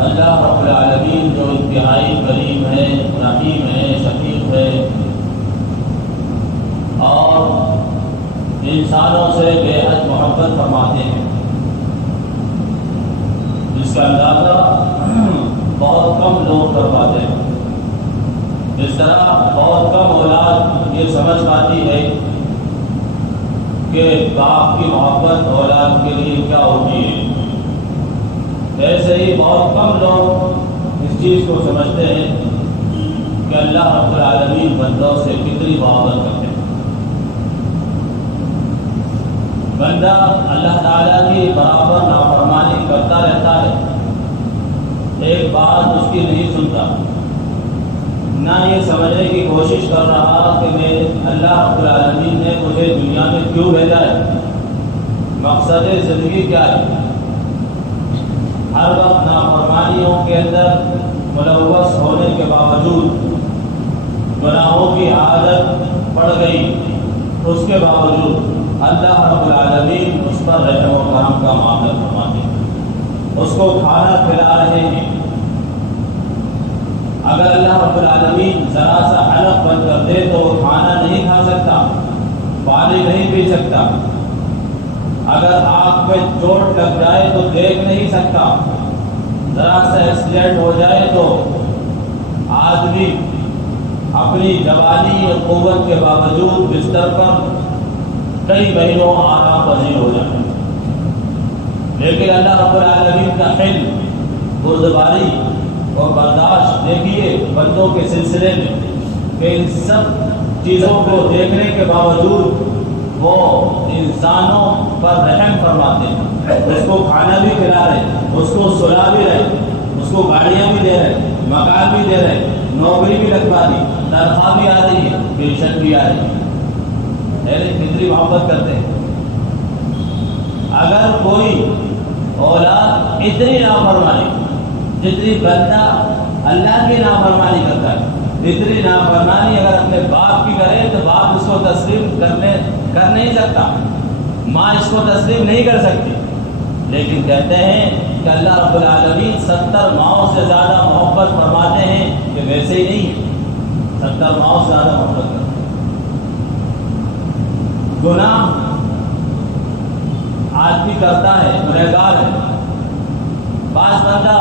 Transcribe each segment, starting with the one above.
اللہ رب العالمین جو انتہائی کریم ہے، رحیم ہے، شفیق ہے اور انسانوں سے بے حد محبت فرماتے ہیں، جس کا اندازہ بہت کم لوگ کر پاتے ہیں۔ اس طرح بہت کم اولاد یہ سمجھ پاتی ہے کہ باپ کی محبت اولاد کے لیے کیا ہوتی ہے، ایسے ہی بہت کم لوگ اس چیز کو سمجھتے ہیں کہ اللہ رب العالمین بندوں سے کتنی محبت کرتے ہیں۔ بندہ اللہ تعالیٰ کی برابر نافرمانی کرتا رہتا ہے، ایک بات اس کی نہیں سنتا، نہ یہ سمجھنے کی کوشش کر رہا کہ میں اللہ رب العالمین نے مجھے دنیا میں کیوں بھیجا ہے، مقصد زندگی کیا ہے۔ ہر وقت نافرمانیوں کے اندر ملوث ہونے کے باوجود، گناہوں کی عادت پڑ گئی، اس کے باوجود اللہ رب العالمین اس پر رحم و کرم کا معاملہ فرماتے ہیں، اس کو کھانا کھلا رہے ہیں۔ اگر اللہ رب العالمین ذرا سا حلق بند کر دے تو وہ کھانا نہیں کھا سکتا، پانی نہیں پی سکتا، اگر آنکھ میں چوٹ لگ جائے تو دیکھ نہیں سکتا، ذرا سا ایکسیڈنٹ ہو جائے تو آدمی اپنی جوانی اور قوت کے باوجود بستر پر کئی مہینوں آرام پذیر ہو جائے۔ لیکن اللہ رب العالمین کا حلم، بردباری اور برداشت دیکھیے بندوں کے سلسلے میں کہ ان سب چیزوں کو دیکھنے کے باوجود وہ انسانوں پر رحم فرماتے ہیں، اس کو کھانا بھی کھلا رہے، اس کو سلا بھی رہے، اس کو گاڑیاں بھی دے رہے، مکان بھی دے رہے، نوکری بھی لگوا دی، تنخواہ بھی آ رہی ہے، پینشن بھی آ رہی ہے، کتنی محبت کرتے ہیں۔ اگر کوئی اولاد اتنی نافرمانی جتنی بندہ اللہ کی نافرمانی کرتا ہے، اتنی نافرمانی اگر اپنے باپ کی کرے تو باپ اس کو تسلیم کر نہیں سکتا، ماں اس کو تسلیم نہیں کر سکتی۔ لیکن کہتے ہیں کہ اللہ رب العالمین 70 ماؤں سے زیادہ محبت فرماتے ہیں کہ ویسے ہی نہیں، 70 ماؤں سے زیادہ محبت کرتے ہیں۔ گناہ آدمی کرتا ہے، گنہگار ہے، بعض بندہ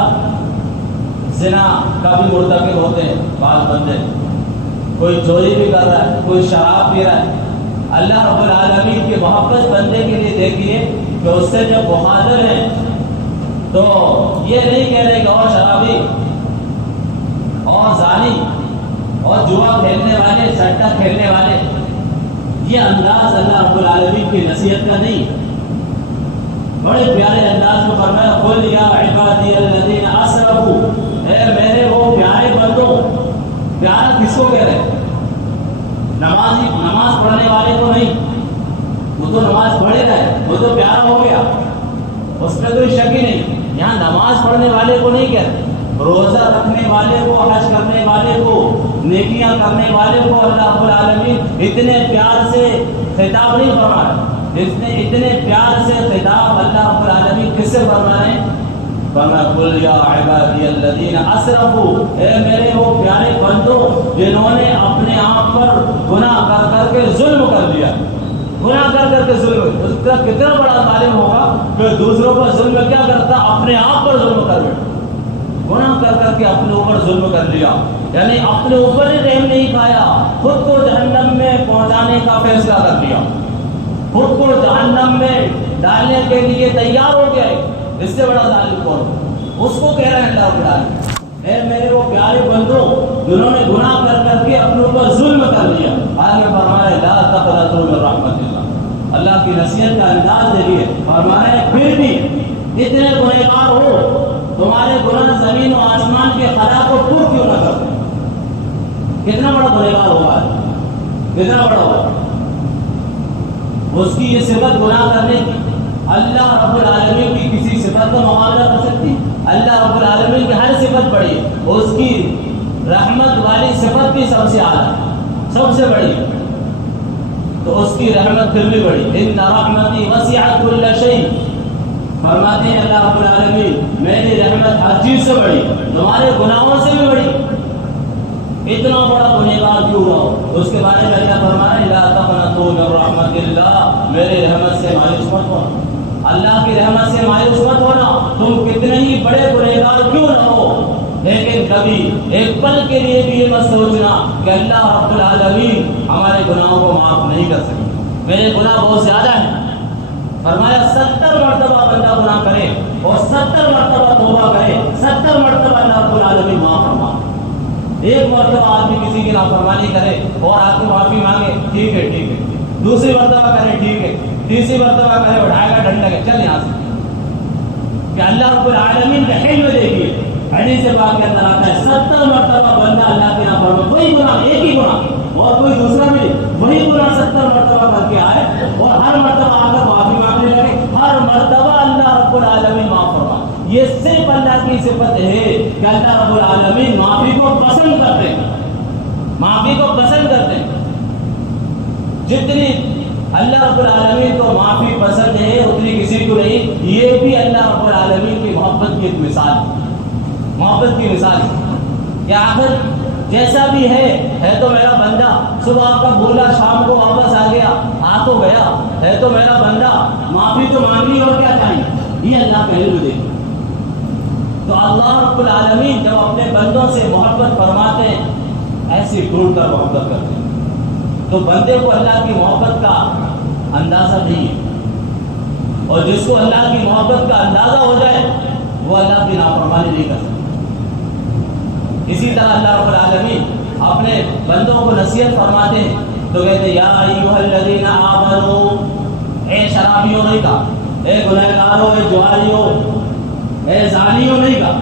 زنا کا بھی مرتکب ہوتے ہیں، بعض بندے کوئی چوری بھی کر رہا ہے، کوئی شراب پی رہا ہے۔ اللہ رب العالمین کی محبت بندے کے لیے دیکھیے کہ اس سے جب مخاطب ہیں تو یہ نہیں کہہ رہے کہ اور شرابی اور زانی اور جوا کھیلنے والے، سٹا کھیلنے والے، یہ انداز اللہ رب العالمین کی نصیحت کا نہیں۔ بڑے پیارے انداز میں فرمایا قل یا عبادی الذین اسرفوا، اے میرے وہ پیارے بندوں، پیارا کس کو کہہ رہے؟ نماز پڑھنے والے کو نہیں، وہ تو نماز پڑھے رہے، وہ تو پیارا ہو گیا، اس میں کوئی شک ہی نہیں۔ یہاں نماز پڑھنے والے کو نہیں کہتے، روزہ رکھنے والے کو، حج کرنے والے کو، نیکیاں کرنے والے کو اللہ رب العالمین اتنے پیار سے خطاب نہیں فرمایا۔ اتنے پیار سے خطاب اللہ رب العالمین کس سے فرمائے؟ فرمایا قل یا عبادی الذین اسرفوا، اے میرے وہ پیارے بندوں جنہوں نے اپنے آپ پر گناہ کر کے ظلم کر لیا، گناہ کر کے ظلم۔ اس کا کتنا بڑا ظالم ہوگا کہ دوسروں پر ظلم کیا کرتا، اپنے آپ پر ظلم کر بیٹھا، گناہ کر کے اپنے اوپر ظلم کر لیا، یعنی اپنے اوپر ہی رحم نہیں کھایا، خود کو جہنم میں پہنچانے کا فیصلہ کر لیا، خود کو جہنم میں ڈالنے کے لیے تیار ہو گئے۔ اس سے بڑا ظالم کون؟ اس کو کہہ رہے ہیں اللہ رب العالمین، اے میرے وہ پیارے بندوں جنہوں نے گناہ کر کے اپنے اوپر ظلم کر لیا۔ آگے فرمایا لا تقنطوا من رحمت اللہ، اللہ کی نصیحت کا انداز دیکھیے، فرمایا پھر بھی اتنے گنہگار ہو، تمہارے گناہ زمین و آسمان کے خلا کو پور کیوں نہ کرتے؟ کتنا بڑا گنہگار ہوگا، کتنا بڑا ہوگا، اس کی یہ صفت گناہ کرنے کی اللہ رب العالمین کی کسی صفت کا مقابلہ کر سکتی؟ اللہ رب العالمین کی ہر صفت بڑی ہے، اس کی رحمت والی صفت بھی سب سے اعلیٰ، سب سے بڑی، تو اس کی رحمت پھر بھی بڑی۔ ان رحمتی وسعت کل شیء، فرماتے ہیں اللہ رب العالمین میری رحمت ہر چیز سے بڑی، تمہارے گناہوں سے بھی بڑی، اتنا بڑا گنہگار کیوں ہو؟ اس کے بارے میں اللہ فرمایا لا تقنطوا من رحمت اللہ، میری رحمت سے مایوس مت ہونا، اللہ کی رحمت سے مایوس مت ہونا، تم کتنے ہی بڑے گنہگار کیوں نہ ہو، لیکن کبھی ایک پل کے لیے بھی یہ مت سوچنا کہ اللہ رب العالمین ہمارے گناہوں کو معاف نہیں کر سکے، میرے گناہ بہت زیادہ ہیں۔ فرمایا 70 مرتبہ بندہ گناہ کرے اور 70 مرتبہ توبہ کرے، 70 مرتبہ اللہ رب العالمین معاف فرما۔ ایک مرتبہ آدمی کسی کی نافرمانی کرے اور آپ کو معافی مانگے، ٹھیک ہے ٹھیک ہے، دوسری مرتبہ کرے ٹھیک ہے، تیسری مرتبہ کرے اٹھائے گا ڈنڈا کے چل یہاں سے، کہ اللہ رب العالمین کا حلم دیکھیے، حدیث پاک کے اندر آتا ہے 70 مرتبہ بندہ اللہ کی نافرمانی، وہی گناہ ایک ہی گناہ اور کوئی دوسرا نہیں، وہی گناہ 70 مرتبہ کر کے آئے اور ہر مرتبہ آ کر معافی مانگنے لگے، ہر مرتبہ اللہ رب العالمین معاف فرما۔ یہ صرف اللہ کی صفت ہے کہ اللہ رب العالمین معافی کو پسند کرتے ہیں، معافی کو پسند کرتے ہیں۔ جتنی اللہ رب العالمین کو معافی پسند ہے اتنی کسی کو نہیں، یہ بھی اللہ رب العالمین کی محبت کی ایک مثال ہے، محبت کی مثال ہے کہ آخر جیسا بھی ہے تو میرا بندہ، صبح کا بولا شام کو واپس آ گیا، آ تو گیا، ہے تو میرا بندہ، معافی تو مانگنی اور کیا چاہیے، یہ اللہ کا علم دے۔ تو اللہ رب العالمین جب اپنے بندوں سے محبت فرماتے ہیں ایسی ڈھونڈ کر محبت کرتے ہیں، تو بندے کو اللہ کی محبت کا اندازہ نہیں ہے، اور جس کو اللہ کی محبت کا اندازہ ہو جائے وہ اللہ کی نافرمانی نہیں کر سکتا۔ اسی طرح اللہ رب العالمین اپنے بندوں کو نصیحت فرماتے ہیں تو کہتے ہیں یا ایھا الذین آمنوا، اے شرابیوں نہیں کہا، اے گنہگاروں، اے جواریوں، اے زانیوں نہیں کہا،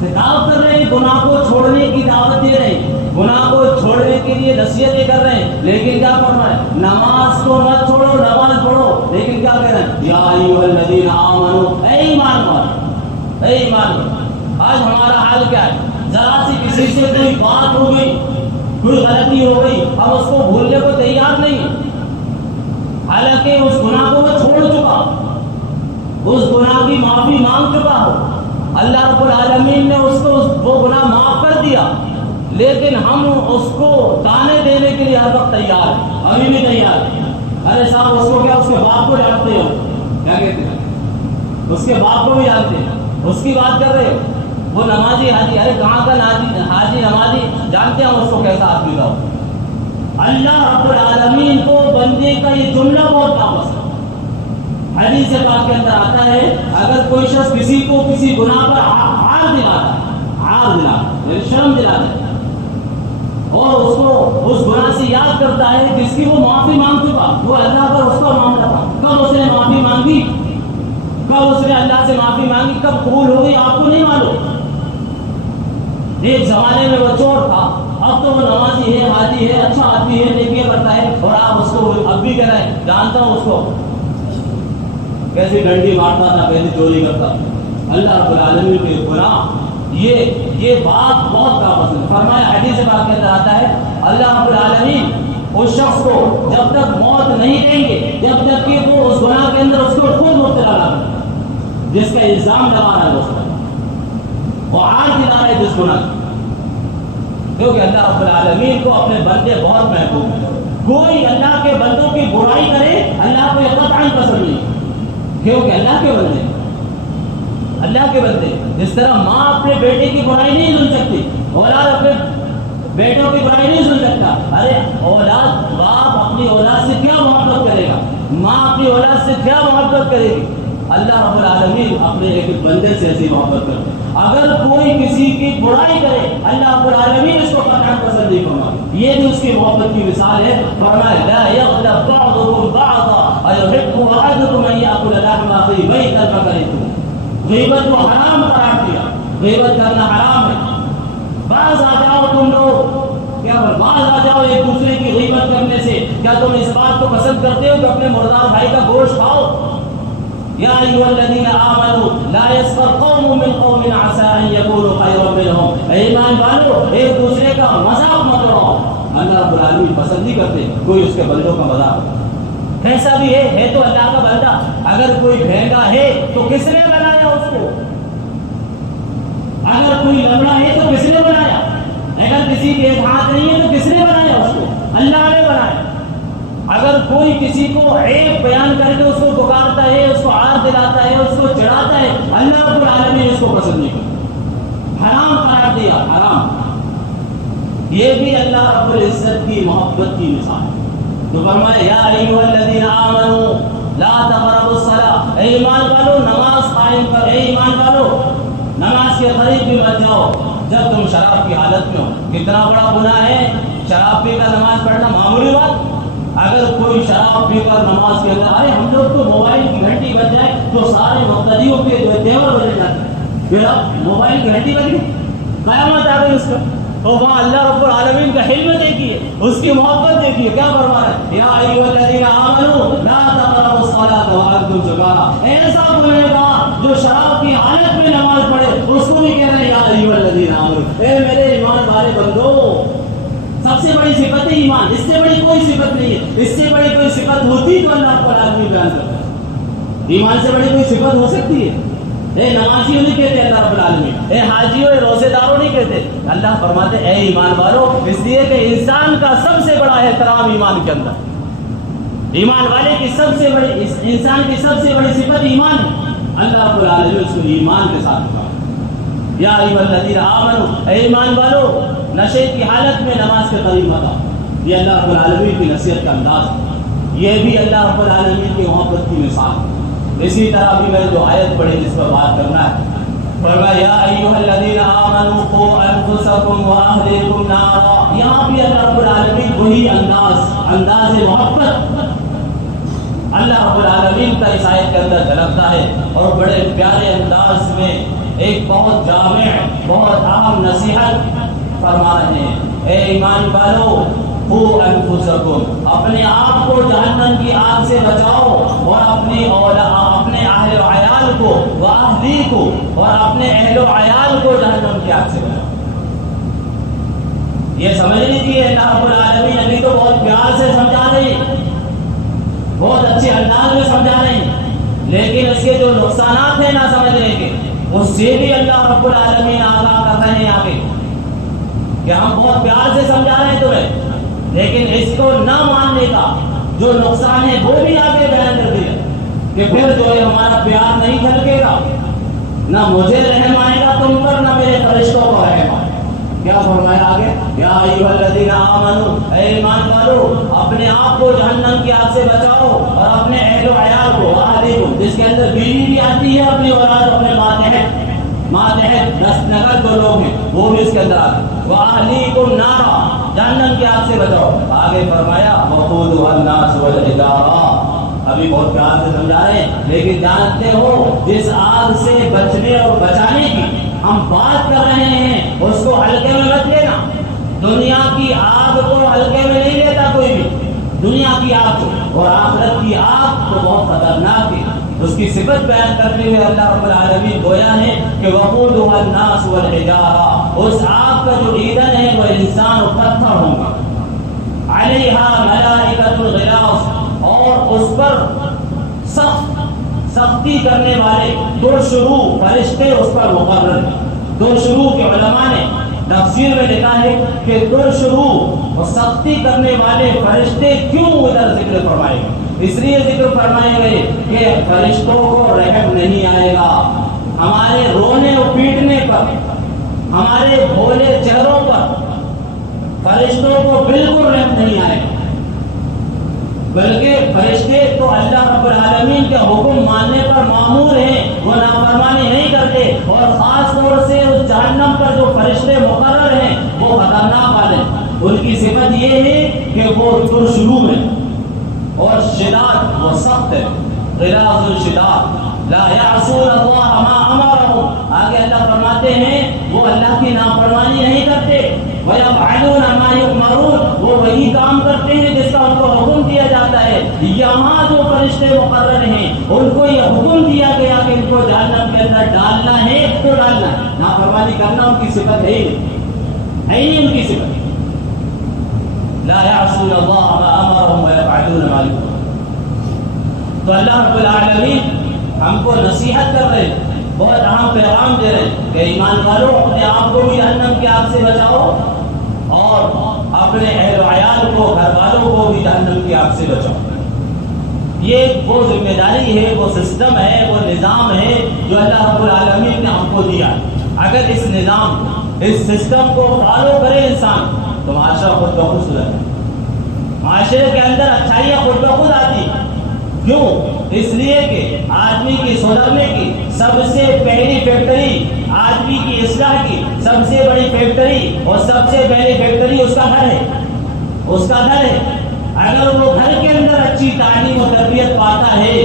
خطاب کر رہے ہیں، گناہ کو چھوڑنے کی دعوت دے رہے ہیں، گناہ کو چھوڑنے کے لیے نصیحتیں کر رہے ہیں، لیکن کیا فرمایا نماز کو مت چھوڑو، نماز پڑھو، لیکن کیا کہہ رہے ہیں یا ایھا الذین آمنوا، اے ایمان والو، اے ایمان والو۔ آج ہمارا حال کیا ہے، ذرا سی کسی سے کوئی بات ہو گئی، کوئی غلطی ہو گئی، ہم اس کو بھولنے کو تیار نہیں ہیں، حالانکہ اس گناہ کو وہ چھوڑ چکا، اس گناہ کی معافی مانگ چکا ہو، اللہ رب العالمین نے اس کو وہ گناہ معاف کر دیا، لیکن ہم اس کو تانے دینے کے لیے ہر وقت تیار ہیں، ابھی بھی تیار ہیں۔ ارے صاحب اس کو کیا، اس کے باپ کو جانتے ہو، کیا کہتے ہیں، اس کے باپ کو بھی جانتے ہیں، اس کی بات کر رہے ہو، وہ نمازی حاجی، ارے کہاں کا حاجی نمازی، جانتے ہیں اس کو کیسا آدمی تھا۔ اللہ رب العالمین کو بندے کا یہ جملہ بہت ناپسند ہے۔ حدیث پاک کے اندر آتا ہے اگر کوئی شخص کسی کو کسی گناہ پر عار دلاتا ہے، شرم دلاتا ہے، اور اس کو اس گناہ سے یاد کرتا ہے جس کی وہ معافی مانگ چکا، وہ اللہ پر اس کا معاملہ تھا، کب اس نے معافی مانگی، کب اس نے اللہ سے معافی مانگی، کب قبول ہو گئی، آپ کو نہیں معلوم۔ ایک زمانے میں وہ چور تھا، اب تو وہ نمازی ہے، حاجی ہے، اچھا آدمی ہے، نیکیاں کرتا ہے، اور آپ اس کو اب بھی کہہ رہے ہیں جانتا ہوں اس کو کیسی ڈنڈی مارتا تھا، کیسی چوری کرتا۔ اللہ رب العالمین کے گناہ یہ بات بہت ناپسند ہے۔ فرمایا حدیث پاک کے اندر آتا ہے اللہ رب العالمین اس شخص کو جب تک موت نہیں دیں گے جب تک کہ وہ اس گناہ کے اندر اس کو خود مبتلا نہ کرے جس کا الزام لگا رہا ہے، اس پر وہ عار دلا رہا ہے جس گناہ کی، کیونکہ اللہ رب العالمین کو اپنے بندے بہت محبوب ہیں۔ کوئی اللہ کے بندوں کی برائی کرے اللہ کو یہ قطعاً پسند نہیں، کیونکہ اللہ کے بندے جس طرح ماں اپنے بیٹے کی برائی نہیں سن سکتی، اولاد اپنے بیٹوں کی برائی نہیں سن سکتا، ارے اولاد، باپ اپنی اولاد سے کیا محبت کرے گا، ماں اپنی اولاد سے کیا محبت کرے گی، اللہ رب العالمین اپنے ایک بندے سے ایسی محبت کرتے ہیں۔ اگر کوئی کسی کی برائی کرے اللہ رب العالمین اس کو قطعاً پسند نہیں فرمائے، یہ بھی اس کی محبت کی مثال ہے۔ فرمایا لا یغلب بعضکم بعضا ایحب احدکم ان یاکل لحم اخیہ میتا فکرہتموہ، غیبت کو حرام قرار دیا، غیبت کرنا حرام ہے۔ بعض آ جاؤ تم لوگ، کیا بعض آ جاؤ ایک دوسرے کی غیبت کرنے سے، کیا تم اس بات کو پسند کرتے ہو کہ اپنے مردار بھائی کا گوشت کھاؤ؟ یا ایھا الذین آمنوا لا یسخر قوم من قوم عسى ان یکونوا خیرا منهم، اے ایمان والو ایک دوسرے کا مذاق مت اڑاؤ، اللہ رب العالمین پسند نہیں کرتے کوئی اس کے بندوں کا مذاق۔ کیسا بھی ہے تو اللہ کا بندہ. اگر کوئی بھینگا ہے تو کس نے بنایا اس کو؟ اگر کوئی لبڑا ہے تو کس نے بنایا؟ اگر کسی کے ایک ہاتھ نہیں ہے تو کس نے بنایا اس کو؟ اللہ نے بنایا. اگر کوئی کسی کو عیب بیان کر کے اس کو پکارتا ہے، اس کو عار دلاتا ہے، اس کو چڑھاتا ہے، اللہ رب العالمین اس کو پسند نہیں کرتا، حرام قرار دیا، حرام. یہ بھی اللہ رب العزت کی محبت کی مثال ہے. تو فرمایا یا ایھا الذین آمنوا لا تقربوا الصلاۃ، اے ایمان والو نماز قائم کر، اے ایمان والو نماز کے قریب بھی مت جاؤ جب تم شراب کی حالت میں ہو. کتنا بڑا گناہ ہے شراب پی کر نماز پڑھنا، معمولی بات. اگر کوئی شراب پی کر نماز کے اندر، ارے ہم لوگ تو موبائل کی گھنٹی بج جائے تو سارے مقتدیوں کے جو تیور بجے جاتے ہیں، پھر اب موبائل کی گھنٹی بج گئی، قیامت آ گئی اس کا. تو وہاں اللہ رب العالمین کا حلم دیکھیے، اس کی محبت دیکھیے، کیا فرما رہا ہے یا ایھا الذین آمنوا لا تقربوا الصلاۃ وانتم سکارى. ایسا بولے گا جو شراب کی حالت میں نماز پڑھے اس کو بھی کہہ رہے ہیں یا ایھا الذین آمنوا، اے میرے ایمان والے بندو. سب سے بڑی صفت ہے ایمان، اس سے بڑی کوئی صفت نہیں ہے. اس سے بڑی کوئی صفت ہوتی تو اللہ رب العالمین بیان کرتا ہے. ایمان سے بڑی کوئی صفت ہو سکتی ہے؟ اے نمازیوں نہیں کہتے اللہ رب العالمین، اے حاجیوں اے روزے داروں نہیں کہتے. اللہ فرماتے اے ایمان والو، اس لیے کہ انسان کا سب سے بڑا احترام ایمان کے اندر. ایمان والے کی سب سے بڑی، انسان کی سب سے بڑی صفت ایمان ہے. اللہ رب العالمین اس کو ایمان کے ساتھ کہا یا ایھا الذین آمنوا، اے ایمان والو نشے کی حالت میں نماز کے قریب مت آؤ. یہ اللہ رب العالمین کی نصیحت کا انداز ہے. یہ بھی اللہ رب العالمین کی محبت کی مثال ہے. اسی طرح بھی میں جو آیت پڑھی جس پر بات کرنا ہے، فرمایا یا ایھا الذین آمنوا قوا انفسکم واہلیکم نارا. یہاں بھی اللہ رب العالمین وہی انداز محبت اللہ رب العالمین کا اس آیت کے اندر جھلکتا ہے، اور بڑے پیارے انداز میں ایک بہت جامع، بہت اہم نصیحت فرما رہے ہیں. اے ایمان والو قوا انفسکم، اپنے آپ کو جہنم کی آگ سے بچاؤ، اور اپنے اہل و عیال کو، واہلیکم، اور اپنے اہل و عیال کو جہنم کی آگ سے بچاؤ. یہ سمجھ لیجیے اللہ رب العالمین ابھی تو بہت پیار سے سمجھا رہے ہیں، بہت اچھے انداز میں سمجھا رہے ہیں، لیکن اس کے جو نقصانات ہیں نہ سمجھنے کے، اس سے بھی اللہ رب العالمین آگاہ کر رہے ہیں آگے کہ ہم بہت پیار سے سمجھا رہے ہیں تمہیں، لیکن اس کو نہ ماننے کا جو نقصان ہے وہ بھی آگے بیان کر دیا کہ پھر جو ہے ہمارا پیار نہیں جھلکے گا، نہ مجھے رحم آئے گا تم پر، نہ میرے فرشتوں کو رحم آئے گا. کیا فرمایا آگے یا ایھا الذین آمنوا، اے ایمان والو اپنے آپ کو جہنم کی آگ سے بچاؤ، اور اپنے اہل و عیال کو، اہلیکم جس کے اندر بیوی بھی آتی ہے، اپنی اولاد، اپنے ماتحت 10 نفر جو لوگ ہیں وہ بھی اس کے اندر آتے ہیں. واہلیکم نارا، جہنم کی آگ سے بچاؤ. آگے فرمایا وقودھا الناس والحجارہ. ابھی بہت پیار سے سمجھا رہے ہیں، لیکن جانتے ہو جس آگ سے بچنے اور بچانے کی ہم بات کر رہے ہیں اس کو ہلکے میں مت لینا. دنیا کی آگ کو ہلکے میں نہیں لیتا کوئی بھی. دنیا کی آگ اور آخرت کی آگ تو بہت خطرناک ہے. اس کی صفت بیان کرتے ہوئے اللہ رب العالمین گویا ہے کہ وقودھا الناس والحجارہ، اس آگ کا جو ایندھن ہے وہ انسان اور پتھر ہوں گا. علیہا ملائکۃ غلاظ، اور اس پر سختی کرنے والے 2 شروع فرشتے اس پر مقرر ہیں. 2 شروع کے علماء نے تفسیر میں لکھا ہے کہ 2 شروع اور سختی کرنے والے فرشتے کیوں ادھر ذکر فرمائے گئے؟ اس لیے ذکر فرمائے گئے کہ فرشتوں کو رحم نہیں آئے گا ہمارے رونے اور پیٹنے پر، ہمارے بھولے چہروں پر فرشتوں کو بالکل رحم نہیں آئے گا. بلکہ فرشتے تو اللہ رب العالمین کے حکم ماننے پر مامور ہیں، وہ نافرمانی نہیں کرتے. اور خاص طور سے اس جہنم پر جو فرشتے مقرر ہیں وہ خطرناک والے، ان کی صفت یہ ہے کہ وہ شروع میں اور شداد وہ سخت ہے. غلاظ الشداد لا یعصون اللہ ما امرهم. آگے اللہ فرماتے ہیں وہ اللہ کی نافرمانی نہیں کرتے. وَيَفْعَلُونَ مَا يُؤْمَرُونَ، وہ وہی کام کرتے ہیں جس کا ان کو حکم دیا جاتا ہے. یہاں جو فرشتے مقرر ہیں ان کو یہ حکم دیا گیا کہ ان کو جہنم کے اندر ڈالنا ہے تو ڈالنا ہے. نافرمانی کرنا ان کی صفت ہے ہی ان کی صفت. لا يعصون اللہ ما امرهم ويفعلون ما يؤمرون. تو اللہ رب العالمین ہم کو نصیحت کر رہے ہیں، بہت اہم پیغام دے رہے ہیں کہ ایمان والوں اپنے آپ کو بھی جہنم کی آگ سے بچاؤ اور اپنے اہل و عیال کو، گھر والوں کو بھی جہنم کی آگ سے بچاؤ۔ یہ وہ ذمہ داری ہے، وہ سسٹم ہے، وہ نظام ہے جو اللہ رب العالمین نے ہم کو دیا۔ اگر اس نظام، اس سسٹم کو فالو کرے انسان تو معاشرہ خود بخود سدھرے، معاشرے کے اندر اچھائیاں خود بخود آتی۔ کیوں؟ اس لیے کہ آدمی کی سدھرنے کی سب سے پہلی فیکٹری، آدمی کی اصلاح کی سب سے بڑی فیکٹری اور سب سے پہلی فیکٹری اس کا گھر ہے، اس کا گھر ہے۔ اگر وہ گھر کے اندر اچھی تعلیم و تربیت پاتا ہے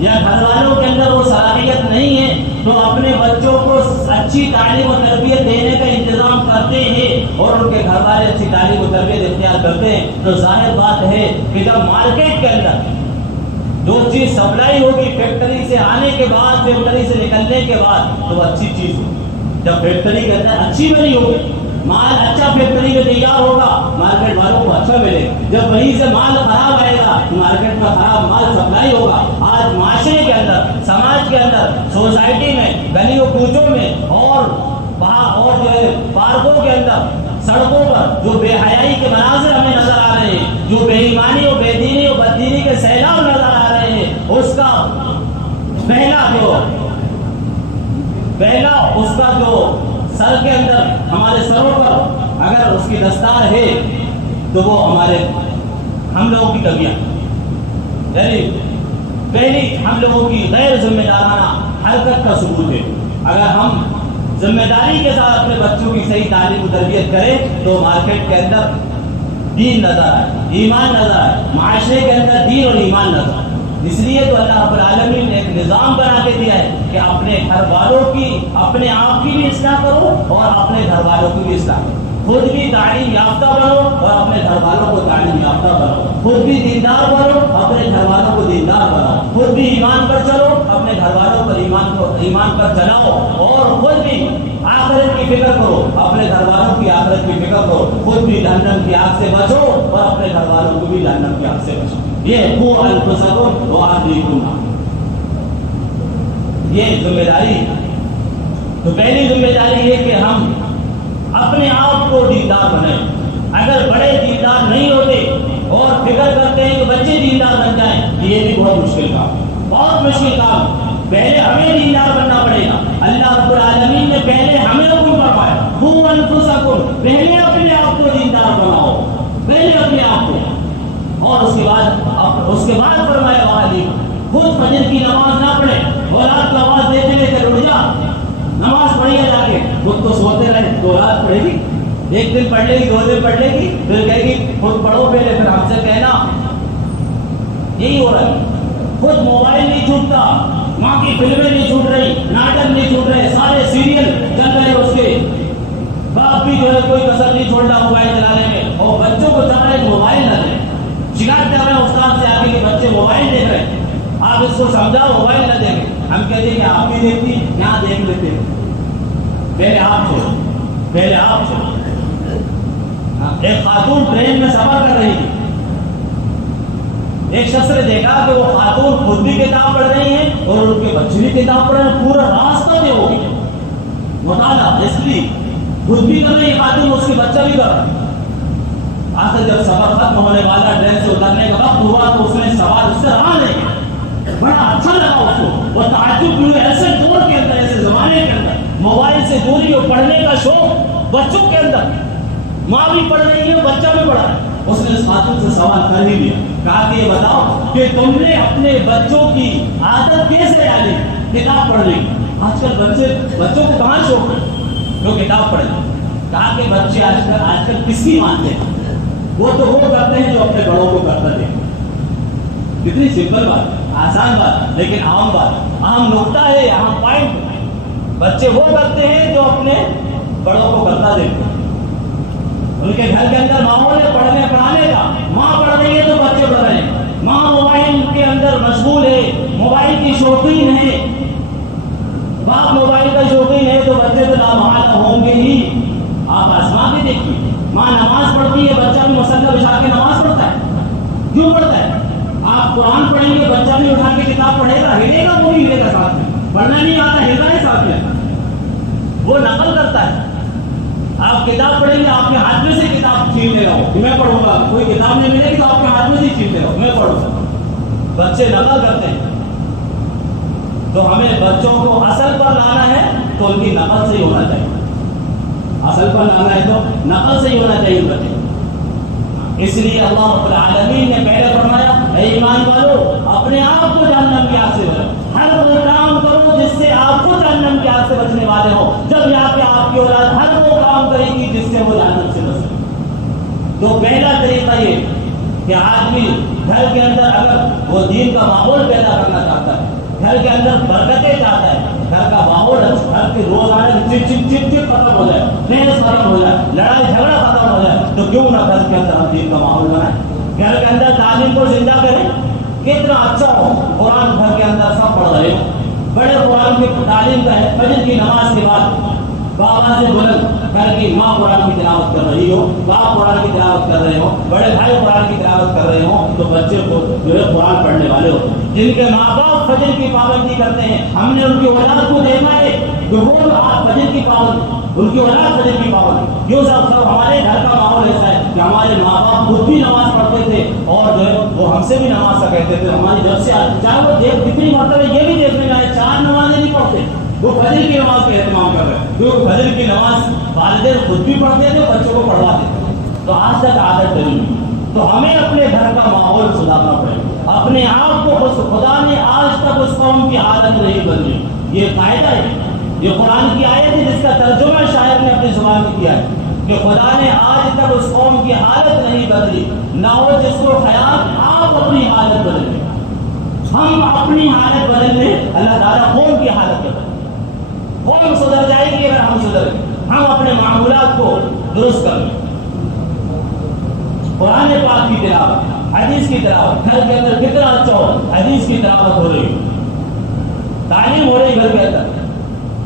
یا گھر والوں کے اندر وہ صلاحیت نہیں ہے تو اپنے بچوں کو اچھی تعلیم و تربیت دینے کا انتظام کرتے ہیں اور ان کے گھر والے اچھی تعلیم و تربیت اختیار کرتے ہیں تو ظاہر بات ہے کہ جب مارکیٹ کے اندر جو چیز سپلائی ہوگی فیکٹری سے آنے کے بعد، فیکٹری سے نکلنے کے بعد، تو وہ اچھی چیز ہوگی۔ جب فیکٹری کے اندر اچھی بنی ہوگی، مال اچھا فیکٹری میں تیار ہوگا، مارکیٹ والوں کو اچھا ملے گا۔ جب وہیں سے مال خراب آئے گا تو مارکیٹ کا خراب مال سپلائی ہوگا۔ آج معاشرے کے اندر، سماج کے اندر، سوسائٹی میں، گلیوں کوچوں میں اور جو ہے پارکوں کے اندر، سڑکوں پر جو بے حیائی کے مناظر ہمیں نظر آ رہے ہیں، جو بے ایمانی اور بے دینی اور بددینی کے سیلاب نظر آ رہے ہیں، اس کا پہلا جو سر کے اندر، ہمارے سروں پر اگر اس کی دستار ہے تو وہ ہم لوگوں کی کمیاں، یعنی پہلی ہم لوگوں کی غیر ذمہ دارانہ حرکت کا ثبوت ہے۔ اگر ہم ذمہ داری کے ساتھ اپنے بچوں کی صحیح تعلیم و تربیت کریں تو مارکیٹ کے اندر دین نظر آئے، ایمان نظر آئے، معاشرے کے اندر دین اور ایمان نظر آئے۔ اس لیے تو اللہ رب العالمین نے ایک نظام بنا کے دیا ہے کہ اپنے گھر والوں کی، اپنے آپ کی بھی اصلاح کرو اور اپنے گھر والوں کی بھی اصلاح کرو۔ خود بھی تعلیم یافتہ بنو اور اپنے گھر والوں کو تعلیم یافتہ بنو۔ خود بھی دیندار بنو، اپنے گھر والوں کو دیندار بناؤ۔ خود بھی ایمان پر چلو، اپنے گھر والوں پر ایمان پر چلاؤ، اور خود بھی آخرت کی فکر کرو، اپنے گھر والوں کی آخرت کی فکر کرو۔ خود بھی جہنم کی آگ سے بچو اور اپنے گھر والوں کو بھی جہنم کی آگ سے بچو۔ یہ قوا انفسکم واہلیکم نارا، یہ ذمہ داری۔ تو پہلی ذمہ داری یہ کہ ہم اپنے آپ کو دیندار بنائیں۔ اگر بڑے دیندار نہیں ہوتے اور فکر کرتے ہیں کہ بچے دیندار بن جائیں، یہ بھی بہت مشکل کام ہے، بہت مشکل کام۔ پہلے ہمیں دیندار بننا پڑے گا۔ اللہ رب العالمین نے پہلے ہمیں حکم فرمایا قوا انفسکم، پہلے اپنے آپ کو دیندار بناؤ، پہلے اپنے آپ کو، اور اس کے بعد فرمایا واہلیکم، خود فجر کی نماز نہ پڑھے، اولاد کو آواز دیتے لیتے اٹھ جا، نماز پڑھیے جا کے، خود تو سوتے رہے تو اولاد پڑھے گی، ایک دن پڑھ لے گی، 2 دن پڑھ لے گی، پھر کہے گی خود پڑھو پہلے، پھر ہم سے کہنا۔ یہی ہو رہا ہے۔ خود موبائل نہیں چھوٹتا، ماں کی فلمیں نہیں چھوٹ رہی، ناٹک نہیں چھوٹ رہے، سارے سیریل چل رہے اس کے، باپ بھی جو ہے کوئی کسر نہیں چھوڑ رہا موبائل چلانے میں، اور بچوں کو چاہ رہے موبائل نہ دیں۔ شکایت کر رہے ہیں استاد سے آگے کہ بچے موبائل دیکھ رہے ہیں، آپ اس کو سمجھاؤ موبائل نہ دیکھیں۔ ہم کہتے ہیں کہ آپ بھی دیکھتی، یہاں دیکھ لیتے ہیں، پہلے آپ چھوڑو، پہلے آپ چھوڑو۔ ایک خاتون ٹرین میں سفر کر رہی تھی، ایک شخص نے دیکھا کہ وہ خاتون خود بھی کتاب پڑھ رہی ہیں اور ان کے بچے بھی کتاب پڑھ رہے ہیں، پورا راستہ دے ہو گیا مطالعہ، اس لیے خود بھی کر رہی ہے خاتون، اس کے بچہ بھی کر رہا ہے۔ آخر جب سفر ختم ہونے والا، ٹرین سے اترنے کا وقت ہوا تو اس نے سوال اس سے رہا نہیں، بڑا اچھا لگا اس کو، وہ تعجب ہوئے ایسے دور کے اندر، ایسے زمانے کے اندر موبائل سے دوری اور پڑھنے کا شوق بچوں کے اندر، ماں بھی پڑھ رہی ہے، بچہ بھی پڑھا ہے۔ اس نے اس خاتون سے سوال کر ہی دیا، کہا کہ یہ بتاؤ کہ تم نے اپنے بچوں کی عادت کیسے ڈالی کتاب پڑھنے کی؟ آج کل بچوں کو کہاں شوق ہے جو کتاب پڑھیں؟ کہا کہ بچے آج کل کس کی مانتے ہیں؟ وہ تو وہ کرتے ہیں جو اپنے بڑوں کو کرتے تھے۔ کتنی سمپل بات، آسان بات، لیکن عام بات، اہم نقطہ ہے، اہم پوائنٹ۔ بچے وہ کرتے ہیں جو اپنے بڑوں کو کرتا دیتے ہیں۔ ان کے گھر کے اندر ماحول ہے پڑھنے پڑھانے کا، ماں پڑھ رہی ہے تو بچے پڑھ رہے ہیں، ماں موبائل کے اندر مشغول ہے، موبائل کی شوقین ہے، باپ موبائل کا شوقین ہے تو بچے تو لامحالہ ہوں گے ہی۔ آپ آسمان بھی دیکھیے، ماں نماز پڑھتی ہے، بچہ بھی مصلی بچھا کے نماز پڑھتا ہے، کیوں پڑھتا ہے؟ آپ قرآن پڑھیں گے، بچہ بھی اٹھا کے پڑھنا نہیں آتا ہدایت صاحب ہے، وہ نقل کرتا ہے. آپ کتاب پڑھیں گے آپ کے ہاتھ میں سے کتاب چھین لے رہا ہو، میں پڑھوں گا، کوئی کتاب نہیں ملے گی تو آپ کے ہاتھ میں سے چھین لے رہا ہو، میں پڑھوں گا. بچے نقل کرتے ہیں، تو ہمیں بچوں کو اصل پر لانا ہے تو ان کی نقل سے ہی ہونا چاہیے. اصل پر لانا ہے تو نقل سے ہی ہونا چاہیے بچے. اس لیے اللہ رب العالمین نے پہلے فرمایا اے ایمان والو اپنے آپ کو جہنم کی آگ سے بچاؤ. ہر وہ کام کرو جس سے آپ کو جہنم کی آگ سے بچنے والے ہو. جب یہاں پہ آپ کی اولاد ہر وہ کام کرے گی جس سے وہ جہنم سے بچ سکے. تو پہلا طریقہ یہ کہ آدمی گھر کے اندر اگر وہ دین کا ماحول پیدا کرنا چاہتا ہے، گھر کے اندر برکتیں چاہتا ہے، گھر کا ماحول گھر کے روزانہ چپ ختم ہو جائے، بحث ختم ہو جائے، لڑائی جھگڑا ختم ہو جائے، تو کیوں نہ گھر کے اندر ہم دین کا ماحول بنائیں. گھر کے اندر تعلیم کو زندہ کریں. کتنا اچھا ہو قرآن گھر کے اندر سب پڑھ رہے ہو، بڑے قرآن کی تعلیم کا ہے. فجر کی نماز کے بعد بابا سے بلند گھر کی ماں قرآن کی تلاوت کر رہی ہو، باپ قرآن کی تلاوت کر رہے ہو، بڑے بھائی قرآن کی تلاوت کر رہے ہو، تو بچے کو جو ہے قرآن پڑھنے والے ہو. جن کے ماں باپ فجر کی پابندی کرتے ہیں، ہم نے ان کی اولاد کو دیکھا ہے کہ وہ فجر کی پابندی، ان کی اولاد فجر کی پابندی. کیوں سب ہمارے گھر کا ماحول ایسا ہے کہ ہمارے ماں باپ خود بھی نماز پڑھتے تھے اور جو ہے وہ ہم سے بھی نماز کا کہتے تھے. ہماری جب سے چاہے وہ کتنی مرتبہ یہ بھی دیکھنے میں آئے 4 نمازیں نہیں پڑھتے، وہ فجر کی نماز کا اہتمام کر رہے ہیں، کیونکہ فجر کی نماز والدین خود بھی پڑھتے تھے، بچوں کو پڑھواتے تھے. تو آج تک عادت ڈلی. تو ہمیں اپنے گھر کا ماحول سدھارنا پڑے گا. اپنے آپ کو خدا نے آج تک اس قوم کی عادت نہیں بدلی. یہ قاعدہ ہے، یہ قرآن کی آیت ہے جس کا ترجمہ شاعر نے اپنی زبان میں کیا ہے کہ خدا نے آج تک اس قوم کی حالت نہیں بدلی. نہ ہو جس کو خیال آپ اپنی حالت بدلیں. ہم اپنی حالت بدل لیں، اللہ تعالیٰ قوم کی حالت بدلے. قوم سدھر جائے گی اگر ہم سدھر گئے. ہم اپنے معمولات کو درست کر لیں. قرآن پاک کی تلاوت، حدیث کی تلاوت گھر کے اندر کتنا اچھا ہو. حدیث کی تلاوت ہو رہی، تعلیم ہو رہی گھر کے اندر.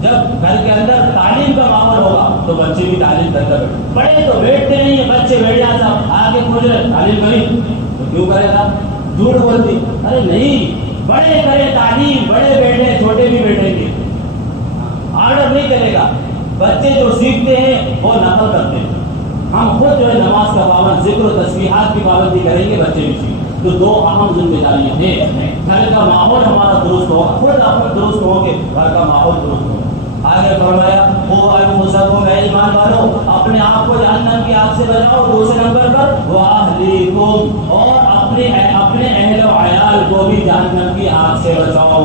جب گھر کے اندر تعلیم کا ماحول ہوگا تو بچے بھی تعلیم کرتا بیٹھے. بڑے تو بیٹھتے نہیں ہیں، بچے بیٹھ جاتا آگے پوچھ رہے تعلیم کری تو کیوں کرے گا، جھوٹ بولتی. ارے نہیں، بڑے کرے تعلیم، بڑے بیٹھے چھوٹے بھی بیٹھیں گے، آرڈر نہیں کرے گا. بچے جو سیکھتے ہیں وہ نقل کرتے ہیں. ہم خود جو ہے نماز کا پابند، ذکر و تسبیحات کی پابندی کریں گے، بچے بھی سیکھیں. تو 2 اہم ذمہ داریاں ہیں. گھر کا ماحول ہمارا درست ہو، خود اپنا درست ہو کے گھر کا ماحول درست ہو. آگے فرمایا وہ انفسکم اے ایمان والو اپنے آپ کو جہنم کی آگ سے بچاؤ. دوسرے نمبر پر واہلیکم، اور اپنے اہل و عیال کو بھی جہنم کی آگ سے بچاؤ.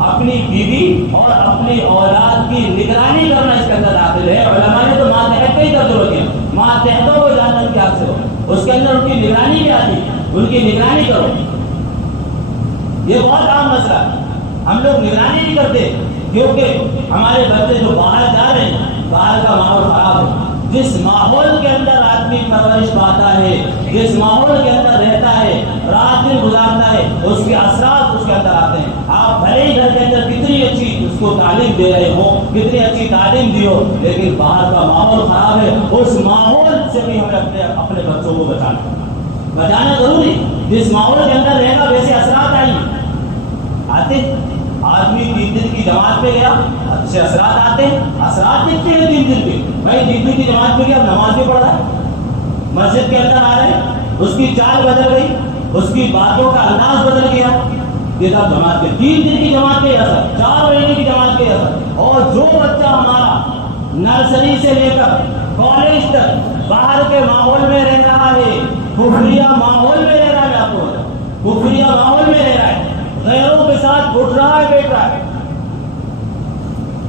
اپنی بیوی اور اپنی اولاد کی نگرانی کرنا اس کے اندر داخل ہے. علماء نے تو ماتحت کا ہی ترجمہ کیا، ماتحتوں کو جہنم کی آگ سے بچاؤ. اس کے اندر ان کی نگرانی بھی آتی ہے، ان کی نگرانی کرو. یہ بہت عام مسئلہ ہے، ہم لوگ نگرانی نہیں کرتے کیونکہ ہمارے بچے جو باہر جا رہے ہیں، باہر کا ماحول خراب ہے. جس ماحول کے اندر آدمی پرورش پاتا ہے، جس ماحول کے اندر رہتا ہے، رات دن گزارتا ہے، اس کے اثرات اس کے اندر آتے ہیں. آپ بھلے ہی گھر کے اندر کتنی اچھی اس کو تعلیم دے رہے ہو، کتنی اچھی تعلیم دی ہو، لیکن باہر کا ماحول خراب ہے. اس ماحول سے بھی ہمیں اپنے بچوں کو بچانا ضروری. جس ماحول کے اندر رہے گا ویسے اثرات آتے. آدمی 3 دن کی جماعت پہ گیا، اچھے اثرات آتے ہیں، اثرات دکھتے ہیں 3 دن کے. بھائی 3 دن کی جماعت پہ گیا، نماز بھی پڑھ رہا ہے، مسجد کے اندر آ رہے ہیں، اس کی چال بدل گئی، اس کی باتوں کا انداز بدل گیا. یہ تھا جماعت کے 3 دن کی جماعت کے اثر، 4 مہینے کی جماعت کے اثر. اور جو بچہ ہمارا نرسری سے لے کر کالج تک باہر کے ماحول میں رہ رہا ہے، کفریہ ماحول میں رہ رہا ہے، آپ کو کفریہ ماحول میں رہ رہا ہے، غیروں کے ساتھ اٹھ رہا ہے، بیٹھ رہا ہے،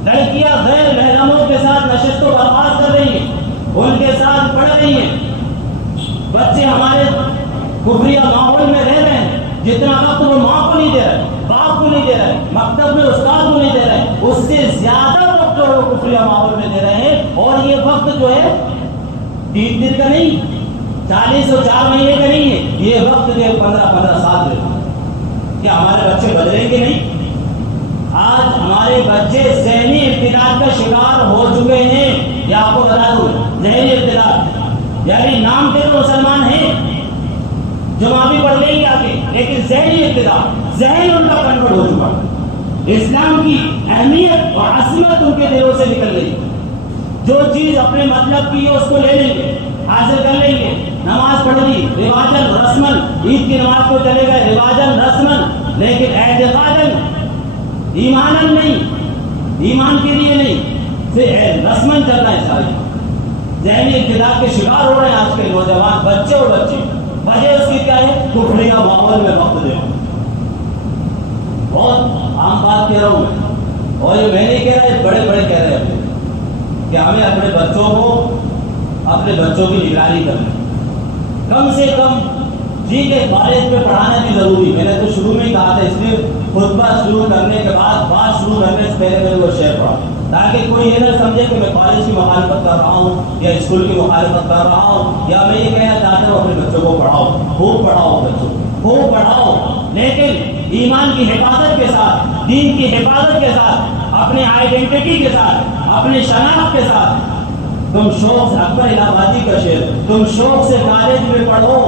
لڑکیاں غیر محرموں کے ساتھ نشست و برخاست کر رہی ہیں، ان کے ساتھ پڑھ رہی ہیں. بچے ہمارے کفریہ ماحول میں رہ رہے ہیں. جتنا وقت وہ ماں کو نہیں دے رہے، باپ کو نہیں دے رہے، مکتب میں استاد کو نہیں دے رہے، اس سے زیادہ وقت جو ہے وہ کفریہ ماحول میں دے رہے ہیں. اور یہ وقت جو ہے 3 دن کا نہیں، 40 اور 4 مہینے کا نہیں ہے. یہ وقت جو ہے 15 سال ہے. کیا ہمارے بچے بدلیں گے نہیں؟ آج ہمارے بچے ذہنی اختلال کا شکار ہو چکے ہیں. یہ آپ کو بتا دوں، ذہنی اختلال یعنی نام کے تو مسلمان ہیں، جمع بھی پڑھ لیں گے آگے، لیکن ذہنی اختلال، ذہن ان کا کنورٹ ہو چکا. اسلام کی اہمیت اور عظمت ان کے دلوں سے نکل رہی ہے. جو چیز اپنے مطلب کی ہے اس کو لے لیں گے, حاصل کر لیں گے. نماز پڑھ لی رواجن رسمن, عید کی نماز کو چلے گئے رواجن رسمن, لیکن اعتقادن ایمانن نہیں, ایمان کے لیے نہیں, صرف رسمن چل رہا ہے. ساری ذہنی ابتداء کے شکار ہو رہے ہیں آج کے نوجوان بچے اور بچی. وجہ اس کی کیا ہے؟ کفریہ ماحول میں وقت دینا. بہت عام بات کہہ رہا ہوں میں, اور یہ میں نہیں کہہ رہا, یہ بڑے بڑے کہہ رہے ہیں کہ ہمیں اپنے بچوں کی نگرانی کرنی. کم سے کم ٹھیک ہے کالج میں پڑھانا بھی ضروری. میں نے تو شروع میں ہی کہا تھا, اس لیے خطبہ شروع کرنے کے بعد بات شروع کرنے سے پہلے میں نے وہ شعر پڑھا تاکہ کوئی یہ نہ سمجھے کہ میں کالج کی مخالفت کر رہا ہوں یا اسکول کی مخالفت کر رہا ہوں, یا میں یہ کہنا چاہتا ہوں اپنے بچوں کو پڑھاؤ, خوب پڑھاؤ, بچوں خوب پڑھاؤ, لیکن ایمان کی حفاظت کے ساتھ, دین کی حفاظت کے ساتھ, اپنے آئیڈینٹی کے ساتھ, اپنے شناخت کے ساتھ. تم شوق سے, اکبر الہ آبادی کا شعر, تم شوق سے کالج میں پڑھو,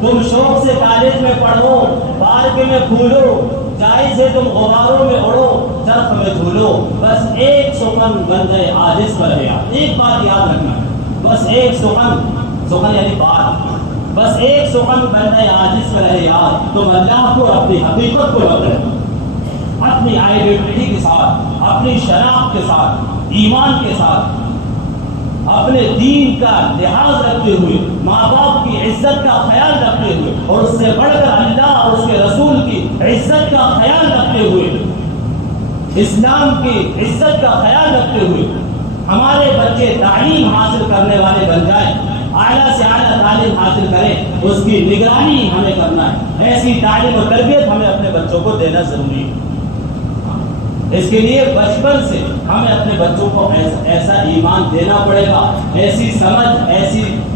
تم شوق سے کالج میں پڑھو, پارک میں پھولو, جائز ہے تم غباروں میں اڑو, چرخ میں جھولو, بس ایک سخن بن جائے عاجز پر ہے. ایک بات یاد رکھنا, بس ایک سخن یعنی بات, بس ایک سخن بن جائے عاجز پر ہے یاد. تم اللہ کو اپنی حقیقت کو رکھ رہے, اپنی آئیڈینٹی کے ساتھ, اپنی شناخت کے ساتھ, ایمان کے ساتھ, اپنے دین کا لحاظ رکھتے ہوئے, ماں باپ کی عزت کا خیال رکھتے ہوئے, اور اس سے بڑھ کر اللہ اور اس کے رسول کی عزت کا خیال رکھتے ہوئے, اسلام کی عزت کا خیال رکھتے ہوئے ہمارے بچے تعلیم حاصل کرنے والے بن جائیں, اعلیٰ سے اعلیٰ تعلیم حاصل کریں. اس کی نگرانی ہمیں کرنا ہے. ایسی تعلیم اور تربیت ہمیں اپنے بچوں کو دینا ضروری ہے. اس کے لیے بچپن سے ہمیں اپنے بچوں کو ایسا ایمان دینا پڑے گا, ایسی سمجھ,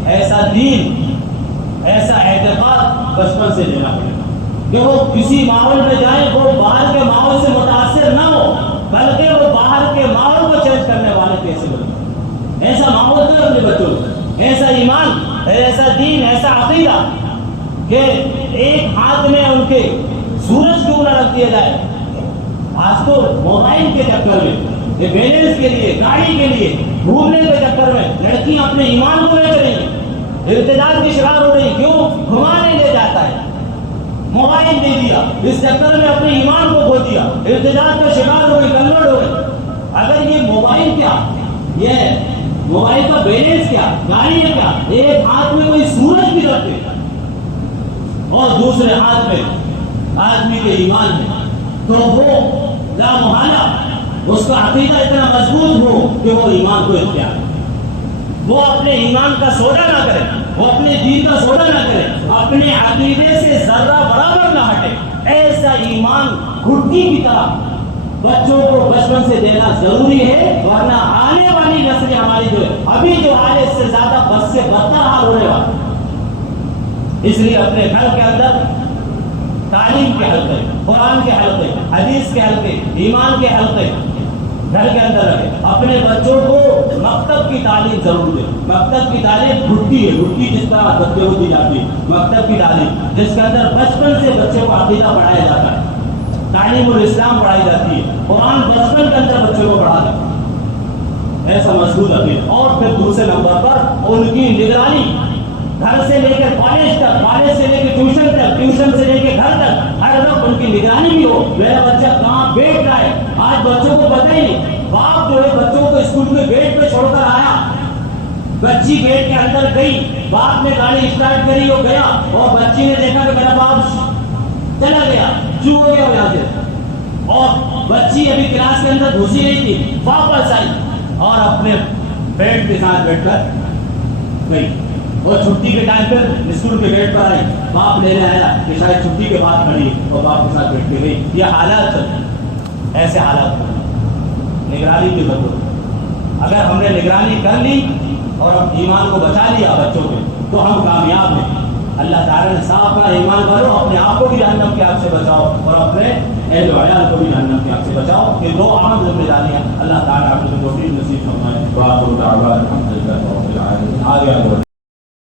ایسا دین, ایسا اعتقاد بچپن سے دینا پڑے گا کہ وہ کسی ماحول میں جائیں, وہ باہر کے ماحول سے متاثر نہ ہو, بلکہ وہ باہر کے ماحول کو چینج کرنے والے کیسے بنے. ایسا ماحول دے اپنے بچوں کو, ایسا ایمان, ایسا دین, ایسا عقیدہ کہ ایک ہاتھ میں ان کے سورج کیوں نہ رکھ دیا جائے. آج تو موبائل کے چکر میں, یہ بیلنس کے لیے, گاڑی کے لیے, گھومنے کے چکر میں لڑکیاں اپنے ایمان کو بیچ رہی ہیں, ارتداد کی شکار ہو رہی. کیوں؟ گھمانے لے جاتا ہے, موبائل دے دیا, اس چکر میں اپنے ایمان کو کھو دیا, ارتداد کا شکار ہو گئی, کنورٹ ہو گئی. اگر یہ موبائل کیا, یہ موبائل کا بیلنس کیا, گاڑی ہے کیا, ایک ہاتھ میں کوئی سورج بھی رکھ دے اور دوسرے ہاتھ میں آدمی کے ایمان ہے, تو وہ لا محالہ اس کا عقیدہ اتنا مضبوط ہو کہ وہ ایمان کو اختیار کرے, وہ اپنے ایمان کا سودا نہ کرے, وہ اپنے دین کا سودا نہ کرے, اپنے عقیدے سے ذرہ برابر نہ ہٹے. ایسا ایمان گھٹی کی طرح بچوں کو بچپن سے دینا ضروری ہے, ورنہ آنے والی نسلیں ہماری جو ہے, ابھی جو آنے سے زیادہ بد سے بدتر حال ہونے والا. اس لیے اپنے گھر کے اندر تعلیم کے حلقے, قرآن کے حلقے, حدیث کے حلقے, ایمان کے حلقے گھر کے اندر رکھے. اپنے بچوں کو مکتب کی تعلیم ضرور دے. مکتب کی تعلیم گھٹی ہے, گھٹی جس طرح بچے کو دی جاتی ہے, مکتب کی تعلیم جس کے اندر بچپن سے بچے کو عقیدہ پڑھایا جاتا ہے, تعلیم الاسلام پڑھائی جاتی ہے, قرآن بچپن کے اندر بچوں کو پڑھا جاتا ہے, ایسا مضبوط عقیدہ. اور پھر دوسرے نمبر پر ان کی نگرانی, گھر سے لے کر کالج تک, کالج سے لے کے ٹیوشن تک, ٹیوشن سے لے کے گھر تک, ہر وقت ان کی نگرانی بھی ہو. میرا بچہ کہاں بیٹھ رہا ہے, آج بچوں کو پتہ ہی نہیں. باپ جو ہے بچوں کو اسکول کے گیٹ پہ چھوڑ کر آیا, بچی گیٹ کے اندر گئی, باپ نے گاڑی اسٹارٹ کری اور گیا, اور بچی نے دیکھا کہ میرا باپ چلا گیا, چو ہو گیا یہاں سے, اور بچی ابھی کلاس کے اندر گھسی نہیں تھی, واپس آئی اور اپنے بیٹ کے ساتھ بیٹھ کر گئی. وہ چھٹی کے ٹائم پر اسکول کے گیٹ پر آئی, باپ لینے آیا کہ شاید چھٹی کے بعد کھڑی, اور باپ کے ساتھ بیٹھ کے گئی. یہ حالات, ایسے حالات نگرانی کی ضرورت. اگر ہم نے نگرانی کر لی اور ایمان کو بچا لیا بچوں کے, تو ہم کامیاب ہیں. اللہ تعالیٰ نے صاف اپنا ایمان کرو, اپنے آپ کو بھی جہنم کی آگ سے بچاؤ, اور اپنے اہل و عیال کو بھی جہنم کی آگ سے بچاؤ. یہ دو اہم ذمہ داریاں اللہ تعالیٰ آپ کو توفیق نصیب فرمائے. آگے